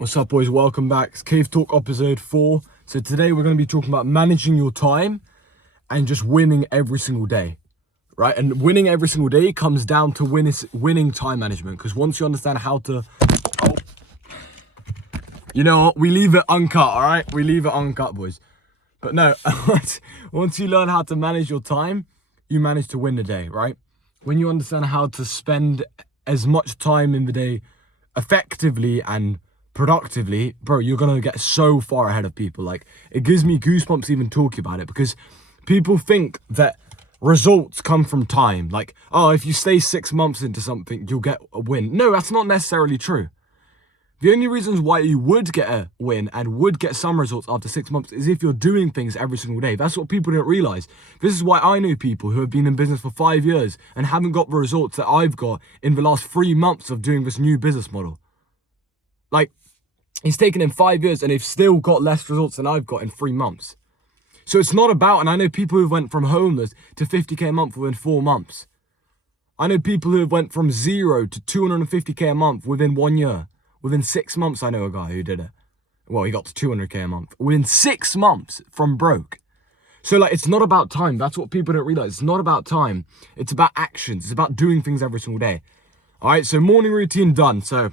What's up, boys? Welcome back. It's Cave Talk episode 4. So today we're going to be talking about managing your time and just winning every single day, right? And winning every single day comes down to winning time management, because once you understand how to... You know what? We leave it uncut, all right? We leave it uncut, boys. But no, once you learn how to manage your time, you manage to win the day, right? When you understand how to spend as much time in the day effectively and productively, bro, you're gonna get so far ahead of people. Like, it gives me goosebumps even talking about it, because people think that results come from time. Like, oh, if you stay 6 months into something, you'll get a win. No, that's not necessarily true. The only reasons why you would get a win and would get some results after 6 months is if you're doing things every single day. That's what people don't realize. This is why I know people who have been in business for 5 years and haven't got the results that I've got in the last 3 months of doing this new business model. Like, it's taken them 5 years and they've still got less results than I've got in 3 months. So it's not about, and I know people who went from homeless to 50k a month within 4 months. I know people who have went from 0 to 250k a month within 1 year. Within 6 months, I know a guy who did it. Well, he got to 200k a month. Within 6 months from broke. So, like, it's not about time. That's what people don't realize. It's not about time. It's about actions. It's about doing things every single day. All right, so morning routine done. So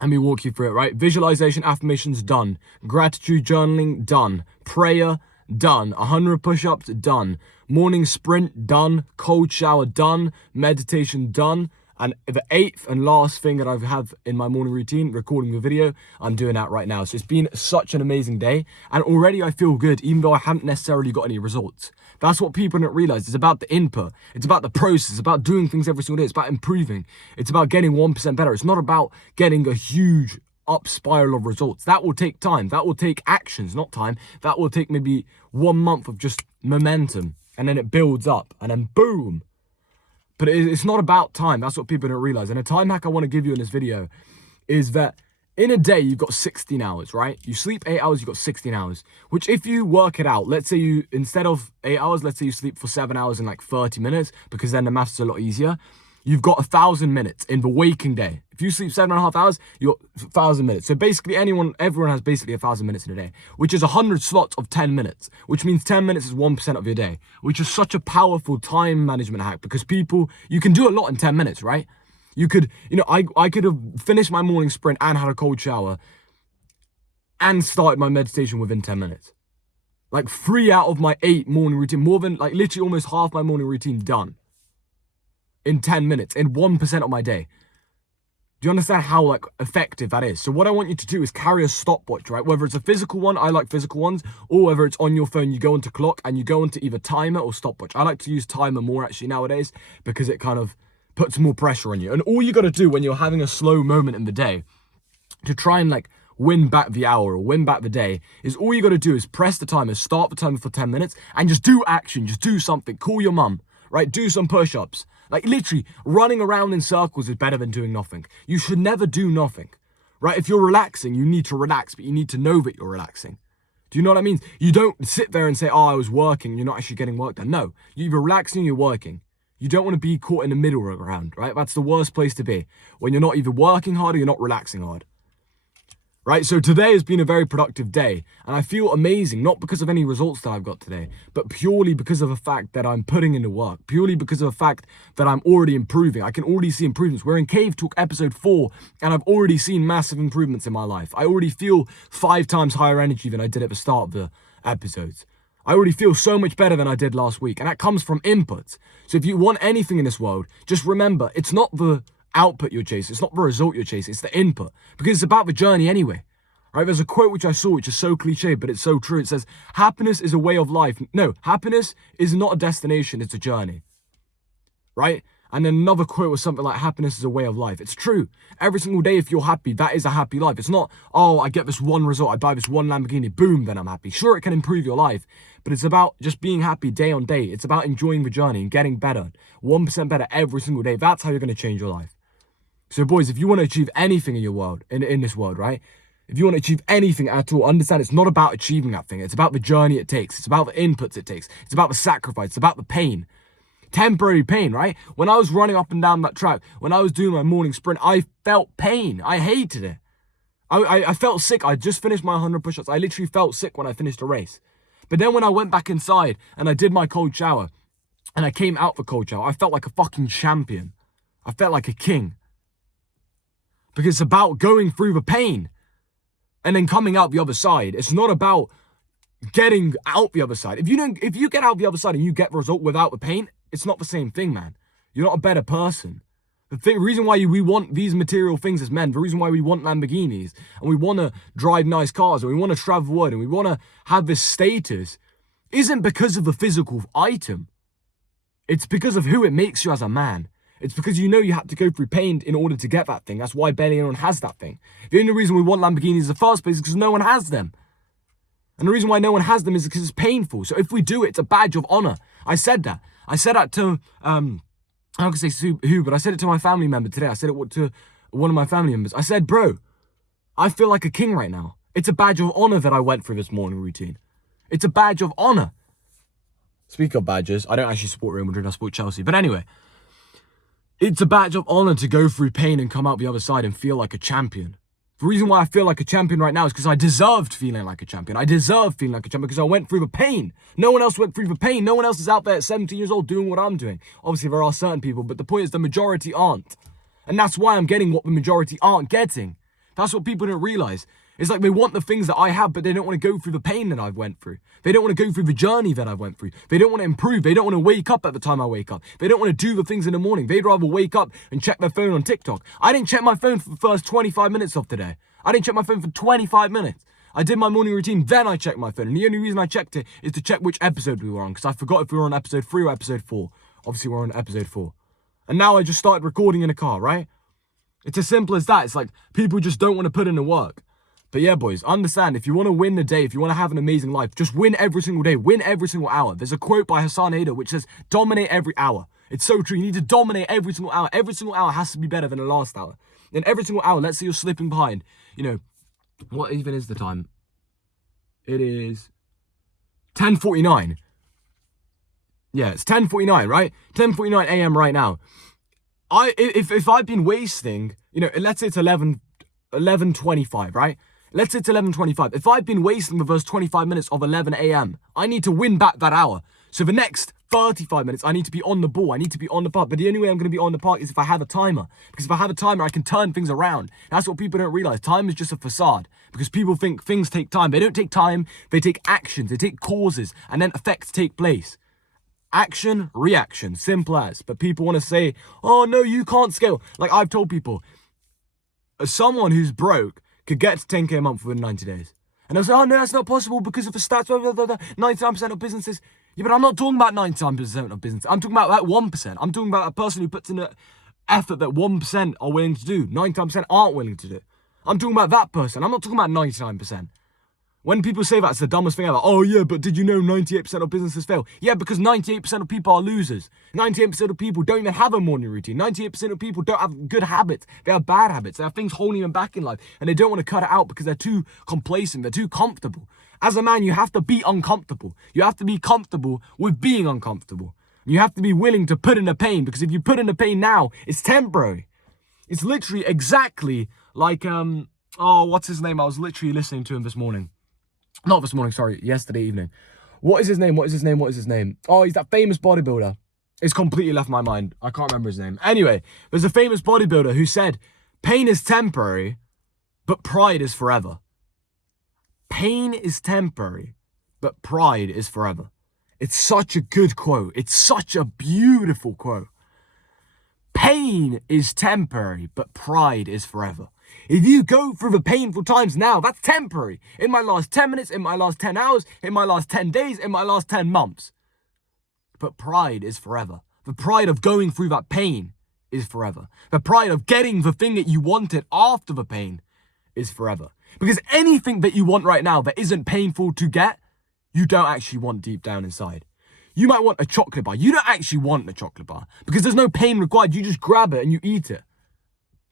let me walk you through it, right? Visualization, affirmations, done. Gratitude journaling, done. Prayer, done. 100 push-ups, done. Morning sprint, done. Cold shower, done. Meditation, done. And the 8th and last thing that I have in my morning routine, recording the video, I'm doing that right now. So it's been such an amazing day. And already I feel good, even though I haven't necessarily got any results. That's what people don't realize. It's about the input. It's about the process. It's about doing things every single day. It's about improving. It's about getting 1% better. It's not about getting a huge up spiral of results. That will take time. That will take actions, not time. That will take maybe 1 month of just momentum. And then it builds up. And then boom. But it's not about time. That's what people don't realize. And a time hack I want to give you in this video is that in a day, you've got 16 hours, right? You sleep 8 hours, you've got 16 hours. Which if you work it out, let's say you, instead of 8 hours, let's say you sleep for 7 hours and like 30 minutes, because then the maths is a lot easier. You've got 1,000 minutes in the waking day. If you sleep 7.5 hours, you're 1,000 minutes. So basically everyone has basically 1,000 minutes in a day, which is 100 slots of 10 minutes, which means 10 minutes is 1% of your day, which is such a powerful time management hack, because you can do a lot in 10 minutes, right? You could, I could have finished my morning sprint and had a cold shower and started my meditation within 10 minutes. Like 3 out of my 8 morning routine, more than like literally almost half my morning routine done. In 10 minutes, in 1% of my day. Do you understand how like effective that is? So what I want you to do is carry a stopwatch, right? Whether it's a physical one, I like physical ones, or whether it's on your phone, you go into clock and you go into either timer or stopwatch. I like to use timer more actually nowadays, because it kind of puts more pressure on you. And all you got to do when you're having a slow moment in the day to try and like win back the hour or win back the day is all you got to do is press the timer, start the timer for 10 minutes and just do action, just do something. Call your mum, right? Do some push-ups. Like literally running around in circles is better than doing nothing. You should never do nothing, right? If you're relaxing, you need to relax, but you need to know that you're relaxing. Do you know what I mean? You don't sit there and say, oh, I was working. You're not actually getting work done. No, you're either relaxing or you're working. You don't want to be caught in the middle ground, right? That's the worst place to be, when you're not either working hard or you're not relaxing hard. Right, so today has been a very productive day, and I feel amazing, not because of any results that I've got today, but purely because of the fact that I'm putting in the work, purely because of the fact that I'm already improving. I can already see improvements. We're in Cave Talk episode 4, and I've already seen massive improvements in my life. I already feel 5 times higher energy than I did at the start of the episodes. I already feel so much better than I did last week, and that comes from inputs. So if you want anything in this world, just remember, it's not the output you're chasing, it's not the result you're chasing, it's the input, because it's about the journey anyway. Right, there's a quote which I saw which is so cliche, but it's so true. It says, happiness is a way of life. No, happiness is not a destination, it's a journey. Right? And then another quote was something like, happiness is a way of life. It's true. Every single day, if you're happy, that is a happy life. It's not, oh, I get this one result, I buy this one Lamborghini, boom, then I'm happy. Sure, it can improve your life, but it's about just being happy day on day. It's about enjoying the journey and getting better, 1% better every single day. That's how you're going to change your life. So boys, if you want to achieve anything in your world, in this world, right? If you want to achieve anything at all, understand it's not about achieving that thing. It's about the journey it takes. It's about the inputs it takes. It's about the sacrifice. It's about the pain. Temporary pain, right? When I was running up and down that track, when I was doing my morning sprint, I felt pain. I hated it. I felt sick. I just finished my 100 push-ups. I literally felt sick when I finished a race. But then when I went back inside and I did my cold shower and I came out for cold shower, I felt like a fucking champion. I felt like a king. Because it's about going through the pain and then coming out the other side. It's not about getting out the other side. If you get out the other side and you get the result without the pain, it's not the same thing, man. You're not a better person. The reason why we want these material things as men, the reason why we want Lamborghinis and we want to drive nice cars and we want to travel the world and we want to have this status isn't because of the physical item. It's because of who it makes you as a man. It's because you know you have to go through pain in order to get that thing. That's why barely anyone has that thing. The only reason we want Lamborghinis in the first place is because no one has them. And the reason why no one has them is because it's painful. So if we do it, it's a badge of honor. I said that to, I don't say who, but I said it to my family member today. I said it to one of my family members. I said, bro, I feel like a king right now. It's a badge of honor that I went through this morning routine. It's a badge of honor. Speak of badges, I don't actually support Real Madrid, I support Chelsea. But anyway, it's a badge of honor to go through pain and come out the other side and feel like a champion. The reason why I feel like a champion right now is because I deserved feeling like a champion. I deserve feeling like a champion because I went through the pain. No one else went through the pain. No one else is out there at 17 years old doing what I'm doing. Obviously, there are certain people, but the point is the majority aren't. And that's why I'm getting what the majority aren't getting. That's what people don't realize. It's like they want the things that I have, but they don't want to go through the pain that I've went through. They don't want to go through the journey that I've went through. They don't want to improve. They don't want to wake up at the time I wake up. They don't want to do the things in the morning. They'd rather wake up and check their phone on TikTok. I didn't check my phone for the first 25 minutes of today. I didn't check my phone for 25 minutes. I did my morning routine, then I checked my phone. And the only reason I checked it is to check which episode we were on, because I forgot if we were on episode 3 or episode 4. Obviously, we're on episode 4. And now I just started recording in a car, right? It's as simple as that. It's like people just don't want to put in the work. But yeah, boys, understand, if you want to win the day, if you want to have an amazing life, just win every single day, win every single hour. There's a quote by Hassan Hader which says, dominate every hour. It's so true. You need to dominate every single hour. Every single hour has to be better than the last hour. And every single hour, let's say you're slipping behind. You know, what even is the time? It is 10:49. Yeah, it's 10:49, right? 10:49 a.m. right now. If I've been wasting, you know, let's say it's 11:25, right? Let's say it's 11:25. If I've been wasting the first 25 minutes of 11 a.m., I need to win back that hour. So the next 35 minutes, I need to be on the ball. I need to be on the park. But the only way I'm going to be on the park is if I have a timer. Because if I have a timer, I can turn things around. That's what people don't realize. Time is just a facade. Because people think things take time. They don't take time. They take actions. They take causes. And then effects take place. Action, reaction. Simple as. But people want to say, oh, no, you can't scale. Like I've told people, someone who's broke could get to 10k a month within 90 days. And they'll say, oh, no, that's not possible because of the stats, 99% of businesses. Yeah, but I'm not talking about 99% of business. I'm talking about that 1%. I'm talking about a person who puts in the effort that 1% are willing to do. 99% aren't willing to do. I'm talking about that person. I'm not talking about 99%. When people say that, it's the dumbest thing ever. Oh, yeah, but did you know 98% of businesses fail? Yeah, because 98% of people are losers. 98% of people don't even have a morning routine. 98% of people don't have good habits. They have bad habits. They have things holding them back in life. And they don't want to cut it out because they're too complacent. They're too comfortable. As a man, you have to be uncomfortable. You have to be comfortable with being uncomfortable. You have to be willing to put in the pain, because if you put in the pain now, it's temporary. It's literally exactly like, what's his name? I was literally listening to him this morning. Not this morning, sorry, yesterday evening. What is his name? Oh, he's that famous bodybuilder. It's completely left my mind. I can't remember his name. Anyway, there's a famous bodybuilder who said, pain is temporary, but pride is forever. Pain is temporary, but pride is forever. It's such a good quote. It's such a beautiful quote. Pain is temporary, but pride is forever. If you go through the painful times now, that's temporary. In my last 10 minutes, in my last 10 hours, in my last 10 days, in my last 10 months. But pride is forever. The pride of going through that pain is forever. The pride of getting the thing that you wanted after the pain is forever. Because anything that you want right now that isn't painful to get, you don't actually want deep down inside. You might want a chocolate bar. You don't actually want a chocolate bar because there's no pain required. You just grab it and you eat it.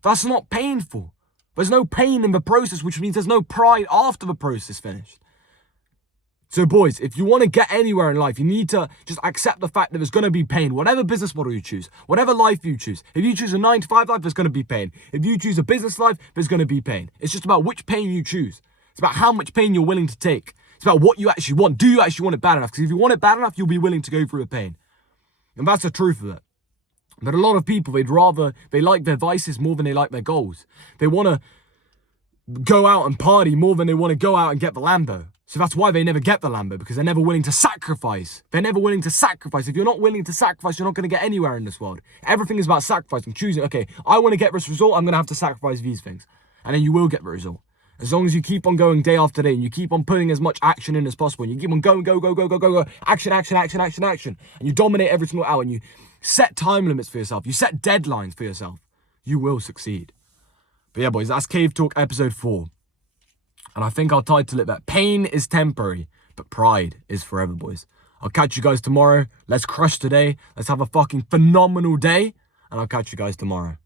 That's not painful. There's no pain in the process, which means there's no pride after the process finished. So boys, if you want to get anywhere in life, you need to just accept the fact that there's going to be pain. Whatever business model you choose, whatever life you choose. If you choose a 9-to-5 life, there's going to be pain. If you choose a business life, there's going to be pain. It's just about which pain you choose. It's about how much pain you're willing to take. It's about what you actually want. Do you actually want it bad enough? Because if you want it bad enough, you'll be willing to go through the pain. And that's the truth of it. But a lot of people, they like their vices more than they like their goals. They want to go out and party more than they want to go out and get the Lambo. So that's why they never get the Lambo, because they're never willing to sacrifice. They're never willing to sacrifice. If you're not willing to sacrifice, you're not going to get anywhere in this world. Everything is about sacrificing, choosing, okay, I want to get this result, I'm going to have to sacrifice these things. And then you will get the result. As long as you keep on going day after day and you keep on putting as much action in as possible and you keep on going, go, action, and you dominate every single hour and you set time limits for yourself, you set deadlines for yourself, you will succeed. But yeah, boys, that's Cave Talk episode 4. And I think I'll title it that pain is temporary, but pride is forever, boys. I'll catch you guys tomorrow. Let's crush today. Let's have a fucking phenomenal day. And I'll catch you guys tomorrow.